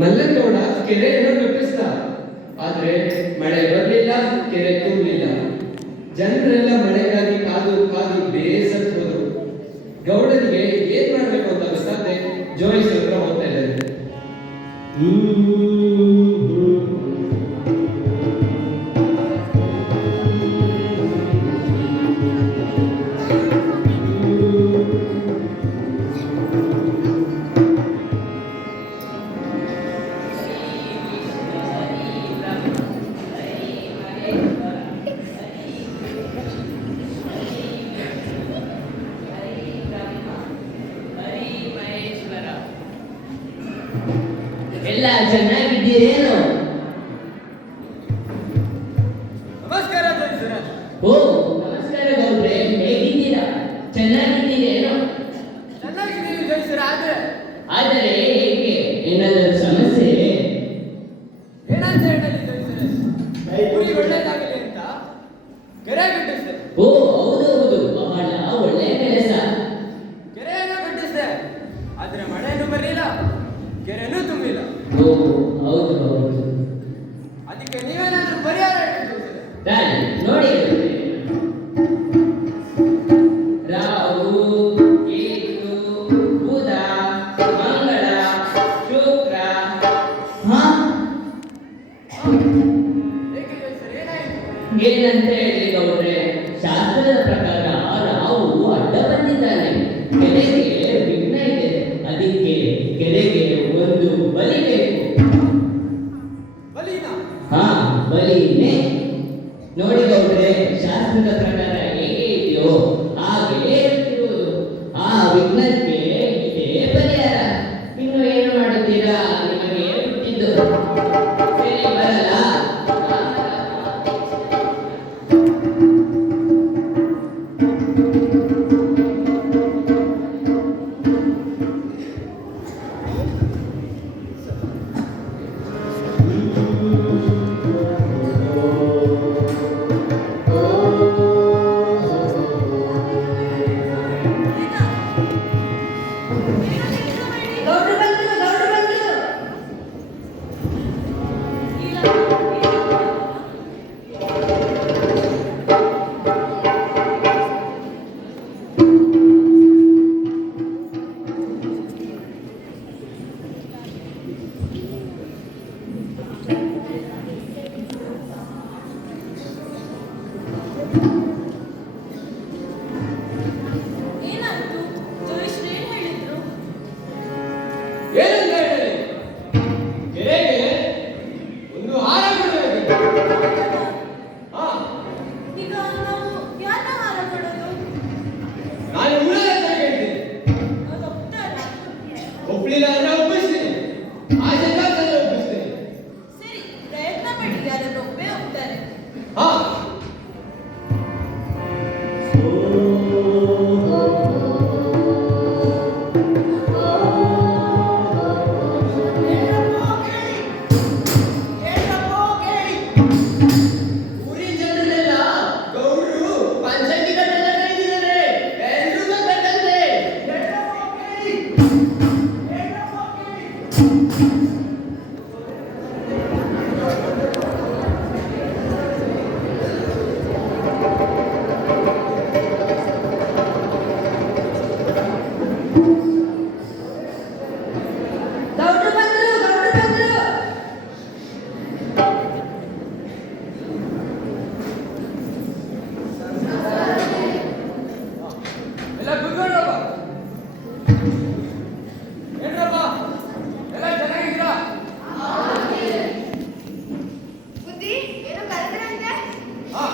ಮಲ್ಲನಗೌಡ ಕೆರೆಯನ್ನು ಕಟ್ಟಿಸ್ದ. ಆದ್ರೆ ಮಳೆ ಬರಲಿಲ್ಲ, ಕೆರೆ ತುಂಬಲಿಲ್ಲ. ಜನರೆಲ್ಲ ಮಳೆಗಾಗಿ ಕಾದು ಕಾದು ಬೇಸತ್ತು ಹೋದ್ರು. ಗೌಡನಿಗೆ ಏನ್ ಮಾಡ್ಬೇಕು ಅಂತ ಗೊತ್ತಾದ್ರೆ ಜೋಯಿಸ್ ಹತ್ರ ಹೋಗ್ತಾ ಇದ್ದಾರೆ. ಎಲ್ಲ ಚೆನ್ನಾಗಿದ್ದೀರೇನು? ನಮಸ್ಕಾರ ಸರ್. ಓ ನಮಸ್ಕಾರ ಗೌಡ್ರೆ, ಹೇಗಿದ್ದೀರಾ? ಚೆನ್ನಾಗಿದ್ದೀರೇನು? ಚೆನ್ನಾಗಿದ್ದೀವಿ ಜೈಸರ್. ಆದರೆ ಹೇಗೆ, ಏನಾದರೂ ಸಮಸ್ಯೆ? ಏನಂತ ಹೇಳಲಿ ಜೈಸರ್, ಊರಿಗೆ ಒಳ್ಳೇದಾಗಲಿ ಅಂತ ಕೆರೆ ಕಟ್ಟಿಸಿದೆ. ಓ ಹೌದು, ಬಹಳ ಒಳ್ಳೆಯ ಕೆಲಸ. ಕೆರೆಯನ್ನು ಕಟ್ಟಿಸಿದೆ, ಆದ್ರೆ ಮಳೆಯನ್ನು ಬರಲಿಲ್ಲ, ಕೆರೆನೂ ತುಂಬಿಲ್ಲ. ಓ ಹೌದು, ಅದಕ್ಕೆ ನೀವೇನಾದ್ರೂ ಪರಿಹಾರ ಹೇಳಿ ತಾನೆ ನೋಡಿ. ರಾಹು, ಕೇತು, ಬುಧ, ಮಂಗಳ, ಶುಕ್ರ. ಏಕೆ ಜೈಸರ್, ಏನಾಯಿತು? ಏನಂತ ಹೇಳಿ ಗೌಡ್ರೆ, ಶಾಸ್ತ್ರದ ಪ್ರಕಾರ ರಾಹು ಅಡ್ಡ ಬಂದಿದ್ದಾನೆ. ಕೆರೆಗೆ ವಿಘ್ನ ಇದೆ. ಅದಕ್ಕೆ ಕೆರೆಗೆ ಒಂದು ಬಲಿ ಬೇಕು. ಬಲಿನಾ? ಹಾ, ಬಲಿನೇ. ನೋಡಿ ಗೌಡ್ರೆ, ಶಾಸ್ತ್ರದ ಪ್ರಕಾರ ಹೇಗೆ ಇದೆಯೋ ಹಾಗೆ ಇರುವುದು. ಆ ವಿಘ್ನಕ್ಕೆ ಇದೇ ಪರಿಹಾರ. ಇನ್ನು ಏನು ಮಾಡುತ್ತೀರಾ? ನಿಮಗೆ ಬಿಟ್ಟಿದ್ದು. ಸರಿ, ಬರಲ್ಲ? ಏನಾಯ್ತು? ಜೋಯಿಸ್ ಏನ್ ಹೇಳಿದ್ರು? ಏನಂತ ಹೇಳಲಿ, ಕೆರೆಗೆ ಒಂದು ಹಾರ ಕೊಡಬೇಕು. ಹಾ, ಈಗ ನಾವು ಯಾರ ಹಾರ ಕೊಡೋದು? ನಾನು ಊರ ಹತ್ರ ಹೇಳ್ತೀನಿ. ಅವ್ರು ಒಪ್ತಾರಾ? ಒಪ್ಲಿಲ್ಲ ಅಂದ್ರೆ ಒಪ್ಪಿಸ್ತೀನಿ. ಆ ಜನ ಒಪ್ಪಿಸ್ತೀನಿ. ಸರಿ, ಪ್ರಯತ್ನ ಪಡಿ, ಯಾರಾದ್ರೂ ಒಪ್ಪೇ ಹೋಗ್ತಾರೆ. ಹಾ, ಊರಿನ ಜನರೆಲ್ಲ ಗೌಡ್ರು ಪಂಚಾಯ್ತಿ ಕಟ್ಟಡ ಕರೀತಿದ್ದಾರೆ. ಎಲ್ರೂ ಬರ್ಬೇಕಂತೆ. ಗೌಡ್ರು ಬಂದ್ರು. ಎಲ್ಲ ಕುತ್ಕೊಂಡ್ರಪ್ಪ. ಏನ್ರಪ್ಪ, ಎಲ್ಲ ಚೆನ್ನಾಗಿದ್ದೀರಾ? ಬುದ್ಧಿ ಏನೋ ಕರೆದ್ರಂತೆ? ಹಾ,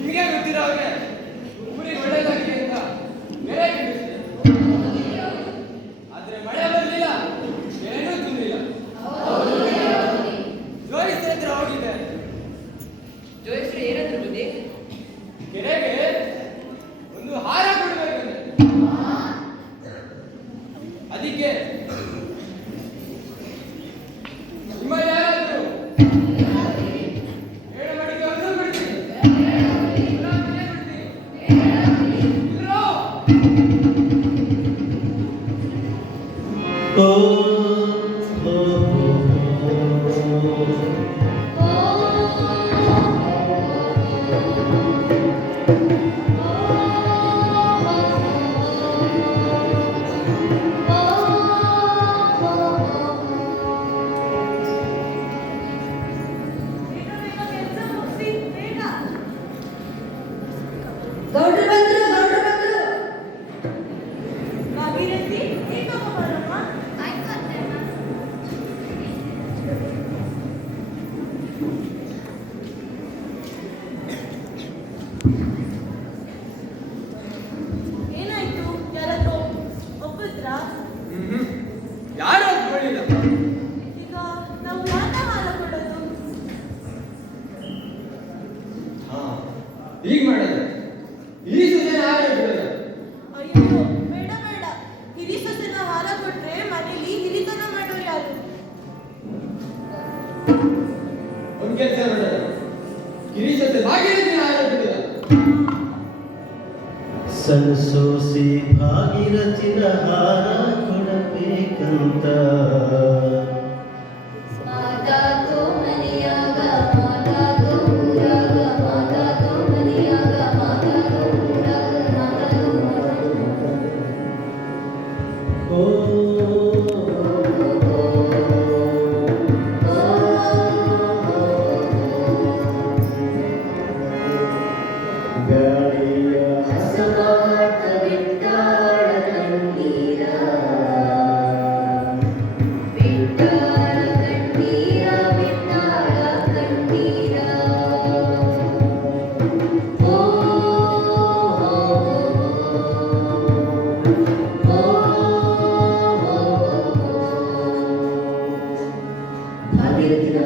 ನಿಮಗೆ ಗೊತ್ತಿರೋ ಹಾಗೆ ಊರಿಗೆ ಒಳ್ಳೇದಾಗಲಿ ಅಂತ ಕೆರೆ ಕಟ್ಟಿಸಿದೆ. ಆದ್ರೆ ಮಳೆ ಬರಲಿಲ್ಲ, ಕೆರೆನೂ ತುಂಬಿಲ್ಲ. ಈಗ ನಾವು ಯಾಕೆ ಹಾಲು ಕೊಡೋದು? ಹಾ ಈಗ ಮಾಡೋದು ಈ ಸೊಸೆನ ಹಾಗೆ ಬಿಡೋದು. ಅಯ್ಯೋ ಬೇಡ ಬೇಡ. ಹಿರಿ ಸೊಸೆನ ಹಾಲ ಕೊಟ್ರೆ ಮನೇಲಿ ಹಿರಿತನ ಮಾಡೋರು ಯಾರು? ಒಂದ್ ಕೆಲಸ ಮಾಡೋದು ಕಿರಿ ಸೊಸೆ ಭಾಗ್ಯರಥಿನ ಹಾಗೆ ಬಿಡೋದು. ಸನ್ಸೋಸಿ ಭಾಗಿರಥಿನ ಹಾರ ಕೊಡಬೇಕಂತ ಮಾತಾತೋ ಮನೆಯಾಗ ಮಾತಾತೋ ಊರಾಗ ಮಾತಾತೋ ಮನೆಯಾಗ ಮಾತಾತೋ ಊರಾಗ ಮಾತಾತೋ ಓ ಗಾಳಿಯ ಹಸವಾತ ಬಿಟ್ಟಾಳ ಕಣ್ಣೀರ ಬಿಟ್ಟಾಳ ಕಣ್ಣೀರ ಬಿಟ್ಟಾಳ ಕಣ್ಣೀರ ಓ ಭಾಗೀರಥಿನ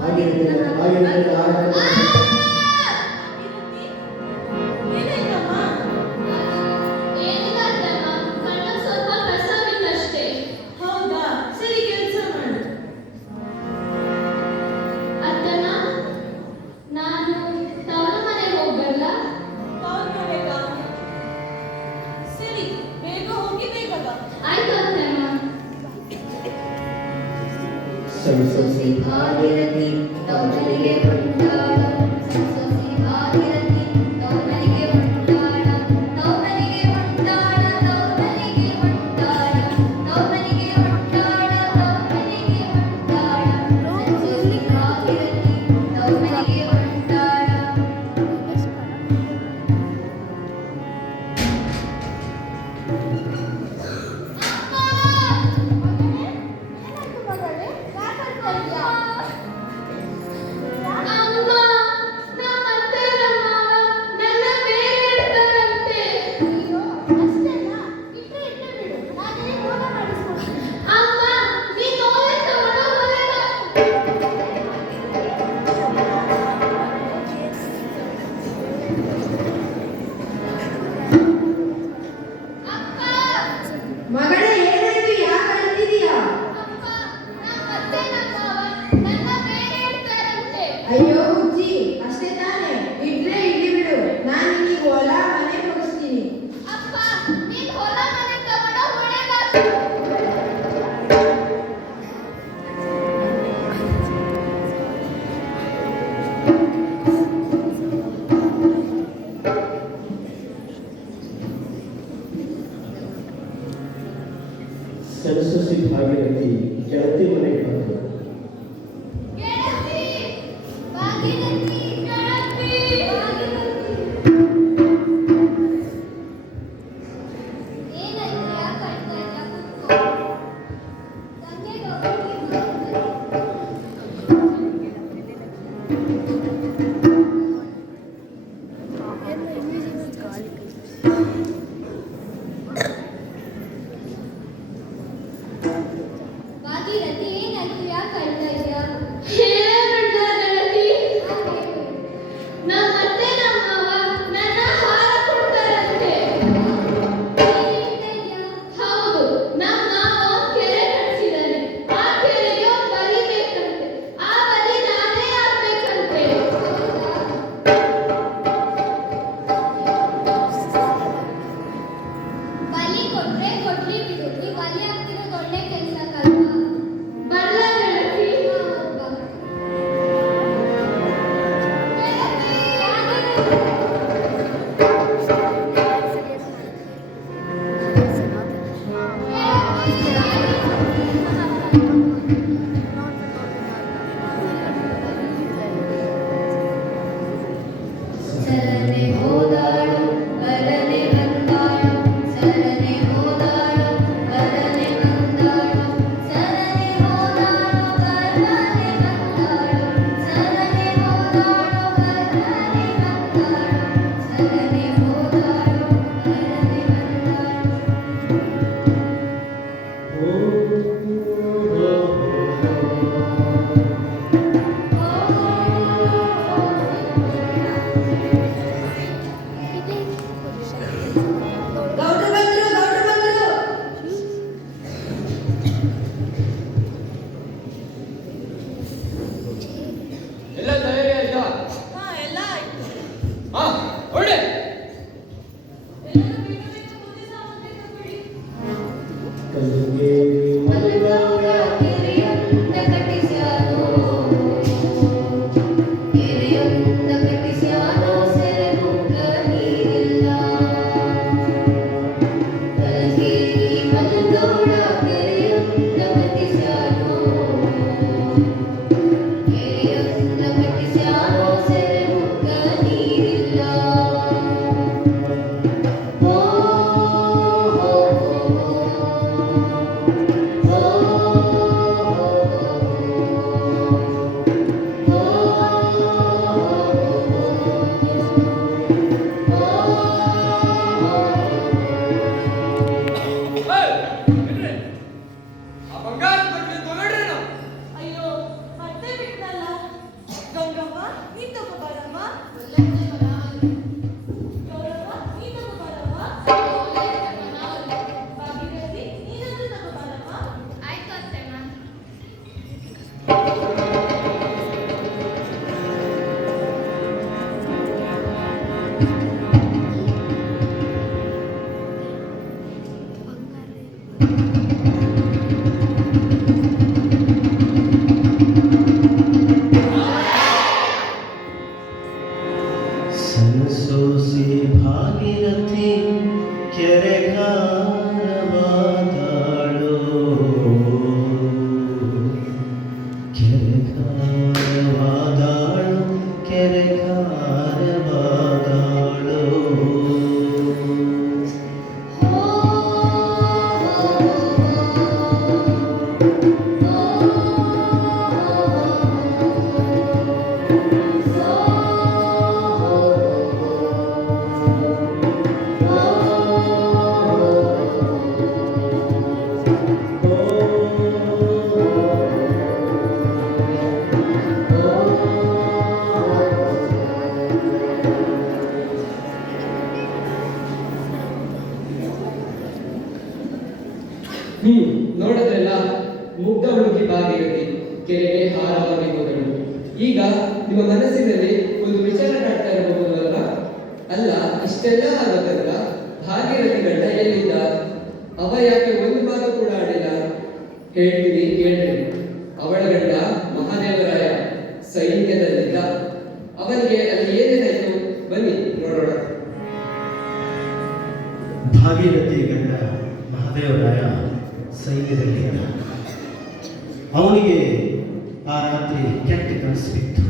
ಭಾಗೀರಥಿನ ಭಾಗೀರಥಿನ ಹಾರ ಭಾಗೀರಥಿ? ಏನಾಯ್ತಮ್ಮ? ಏನಿಲ್ಲ ಅತ್ತಮ್ಮ, ಕಣ್ಣಲ್ಲಿ ಸ್ವಲ್ಪ ಕಸ ಬಿತ್ತಷ್ಟೇ. ಹೌದಾ? ಸರಿ ಕೆಲಸ ಮಾಡು. ಅತ್ತಮ್ಮ, ನಾನು ತವರ ಮನೆಗೆ ಹೋಗ್ಬಲ್ಲ? ತವ್ರ ಮನೆಗಾ? ಸರಿ ಬೇಗ ಹೋಗಿ ಬೇಗ ಬಾ. ಆಯ್ತು ಅತ್ತಮ್ಮ. ಸನ್ಸೋಸಿ ಭಾಗೀರಥಿ ತವರಿಗೆ ಹೊಂಟಾಳ, ಸೊಸಿ ಭಾಗೀರಥಿ ತವರಿಗೆ ಹೊಂಟಾಳ, ತವರಿಗೆ ಹೊಂಟಾಳ, ತವರಿಗೆ ಹೊಂಟಾಳ, ತವರಿಗೆ ಹೊಂಟಾಳ, ತವರಿಗೆ ಹೊಂಟಾಳ, ಸೊಸಿ ಭಾಗೀರಥಿ ತವರಿಗೆ ಹೊಂಟಾಳ. ಅಮ್ಮ, ನಾ ಸನಸೋಸಿ ಭಾಗೀರಥಿ ಕೆರೆಗಾರವಾದಾಳು ಕೆರೆಗಾರವಾದಾಳು ಕೆರೆಗಾರವಾದಾಳು ನೋಡಿದ್ರಲ್ಲ, ಮುಗ್ಧ ಹುಡುಗಿ ಭಾಗೀರಥಿ ಕೆರೆಗೆ ಹಾರವಾಗಿ ಹೋದಳು. ಈಗ ನಿಮ್ಮ ಮನಸ್ಸಿನಲ್ಲಿ ಒಂದು ವಿಚಾರ ಕಾಡ್ತಾ ಇರಬಹುದಲ್ಲ? ಅಲ್ಲ, ಇಷ್ಟೆಲ್ಲ ಆದ ತನಕ ಭಾಗೀರಥಿ ಗಂಡ ಎಲ್ಲಿದ್ದ? ಅವ ಯಾಕೆ ಒಂದು ಮಾತು ಕೂಡ ಆಡಿಲ್ಲ? ಹೇಳ್ತೀನಿ ಕೇಳ್ರಿ. ಅವಳ ಗಂಡ ಮಹಾದೇವರಾಯ ಸೈನ್ಯದಲ್ಲಿದ್ದ. ಅವನಿಗೆ ಅಲ್ಲಿ ಏನೇನಾಯ್ತು ಬನ್ನಿ ನೋಡೋಣ. ಭಾಗೀರಥಿ ಗಂಡ ಮಹಾದೇವರಾಯ ಸೈನ್ಯದಲ್ಲಿದ್ದ. ಅವನಿಗೆ ಆ ರಾತ್ರಿ ಕೆಟ್ಟ ಕನಸು ಬಿತ್ತು.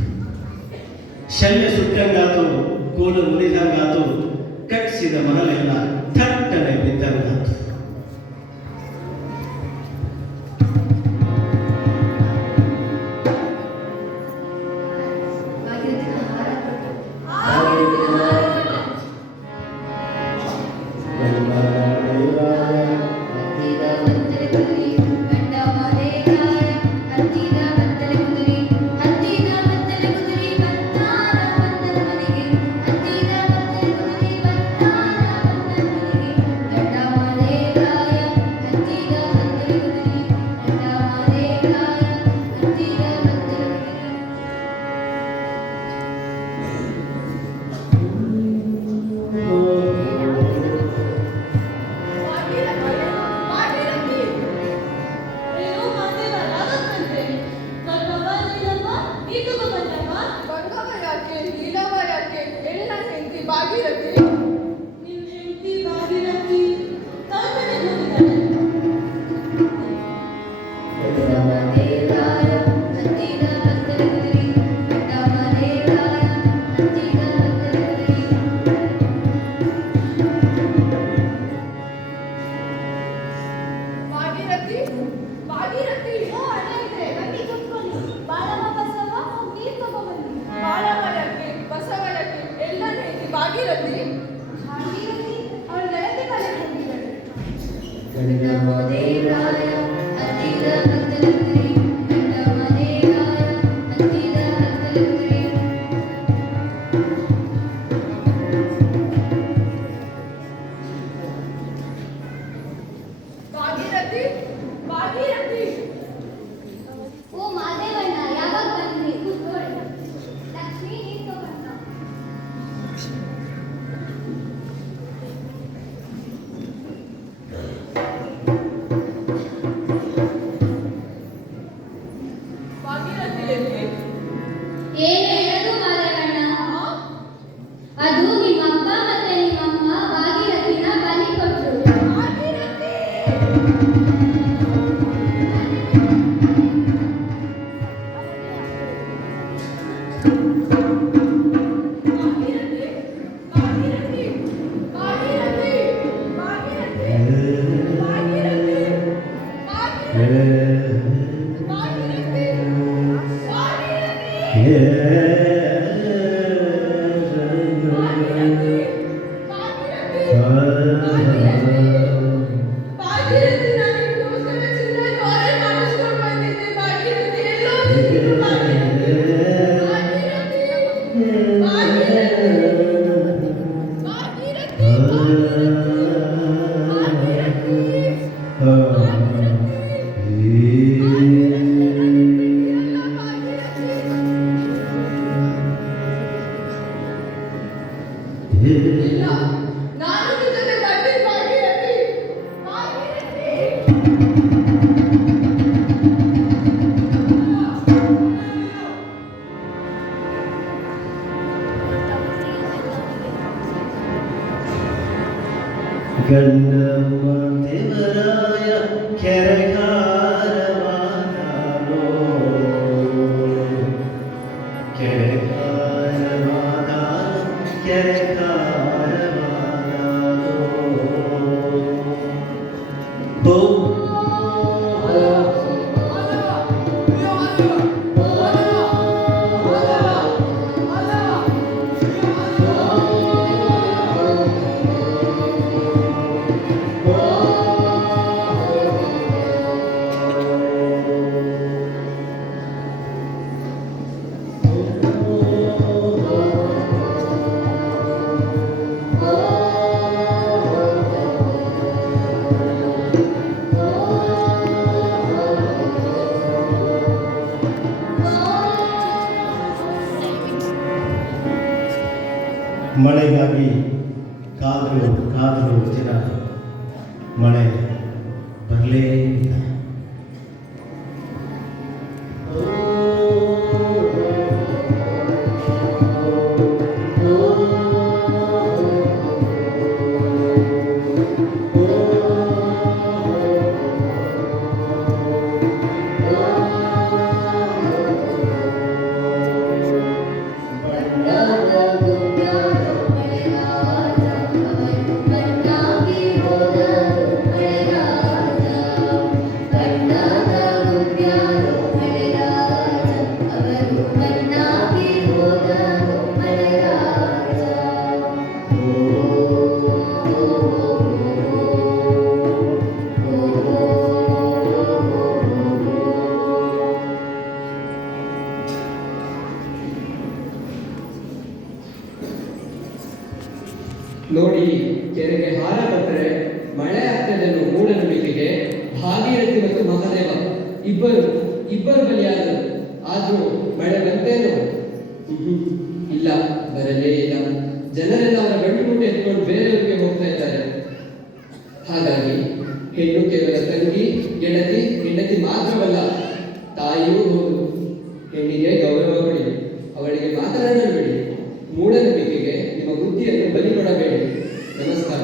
ಶಲ್ಯ ಸುಟ್ಟಂಗಾತು, ಕೋಲು ಮುರಿದಂಗಾತು, ಕಟ್ಟಿಸಿದ ಮಹಲೆಲ್ಲ ಥಟ್ಟನೆ ಬಿದ್ದಂಗಾತು. ಭಾಗೀರಥಿ ನಿನ್ನ ಹೆಂಡತಿ ಭಾಗೀರಥಿ ತಮ್ಮನೆಗೆ ಹೋಗಿದ್ದಾಳೆ. ಭಾಗೀರಥಿ ಭಾಗೀರಥಿ ಓ ಅಣ್ಣ ಇದ್ರೆ ಬನ್ನಿ ಕೂತ್ಕೊಳ್ಳಿ. ಬಾಳಮ್ಮ ಬಸವ ನೀರು ತಗೊಂಡ್ಬನ್ನಿ. ಬಾಳಮ್ಮ ಯಾಕೆ ಬಸವ ಯಾಕೆ ಎಲ್ಲ ಹೇಳ್ತಿ ಭಾಗೀರಥಿ ಭಾಗೀರಥಿ ಅವಳ ಗೆಳತಿ ಮನೆಗೆ ಹೋಗಿದ್ದಾಳೆ. ಭಾಗೀರಥಿ ಭಾಗೀರಥಿ ಓ ಮಾದೇವಣ್ಣ, ಯಾವಾಗ ಬಂದ್ರಿ? ಕೂತ್ಕೊಳ್ಳಿ. ಲಕ್ಷ್ಮೀ ನೀರು ತಗೊಂಡ. ಭಾಗೀರಥಿ ಎಲ್ಲಿ? ಏನು ಹೇಳೋದು ಮಾದೇವಣ್ಣ? ಅದು ನಿಮ್ಮಪ್ಪ ಮತ್ತೆ ನಿಮ್ಮಮ್ಮ ಭಾಗೀರಥಿನ ಬಲಿ ಕೊಟ್ರು. ಭಾಗೀರಥಿ ಭಾಗೀರಥಿ ಭಾಗೀರಥಿ ಭಾಗೀರಥಿ ಭಾಗೀರಥಿ ಭಾಗೀರಥಿ ಭಾಗೀರಥಿ ಭಾಗೀರಥಿ ನನಗೋಸ್ಕರ ಚಿನ್ನ ಗೋರೆ ಮಾಡಿಸ್ಕೊಂಡು ಬಂದಿದ್ದೆ. ಭಾಗೀರಥಿ ಎಲ್ಲೋ ನೀನು ಭಾಗೀರಥಿ ಭಾಗೀರಥಿ ಭಾಗೀರಥಿ ಭಾಗೀರಥಿ ಭಾಗೀರಥಿ ಗಂಡಮ್ಮ ದೇವರಾಯ ಕೆರೆಗಾರವಾದನೋ ಕೆರೆಗಾರವಾದನೋ ಮಳೆಗಾಗಿ ಕಾದರು ಕಾದರು ಜನ ಮಳೆ ಬರಲೇ ಇಲ್ಲ. ನೋಡಿ, ಕೆರೆಗೆ ಹಾರ ಕೊಟ್ಟರೆ ಮಳೆ ಆಗ್ತದೆ ಅನ್ನೋ ಮೂಢನಂಬಿಕೆಗೆ ಭಾಗೀರಥಿ ಮತ್ತು ಮಹಾದೇವ ಇಬ್ಬರು ಬಲಿಯಾದರು. ಆದ್ರೂ ಮಳೆ ಬಂತೇನೋ? ಇಲ್ಲ, ಬರಲೇ ಇಲ್ಲ. ಜನರೆಲ್ಲ ಅವರ ಗಂಡು ಮುಟ್ಟೆ ಎತ್ಕೊಂಡು ಬೇರೆಯವರಿಗೆ ಹೋಗ್ತಾ ಇದ್ದಾರೆ. ಹಾಗಾಗಿ ಹೆಣ್ಣು ಕೇವಲ ತಂಗಿ, ಗೆಳತಿ, ಹೆಂಡತಿ ಮಾತ್ರವಲ್ಲ, ತಾಯಿಯೂ ಹೌದು. ಹೆಣ್ಣಿಗೆ ಗೌರವ ಕೊಡಿ, ಅವಳಿಗೆ ಮಾತನಾಡಬೇಡಿ. ಮೂಢನಂಬಿಕೆಗೆ ನಿಮ್ಮ ಬುದ್ಧಿಯನ್ನು ಬಲಿ ಕೊಡಬೇಡಿ. ನಮಸ್ಕಾರ.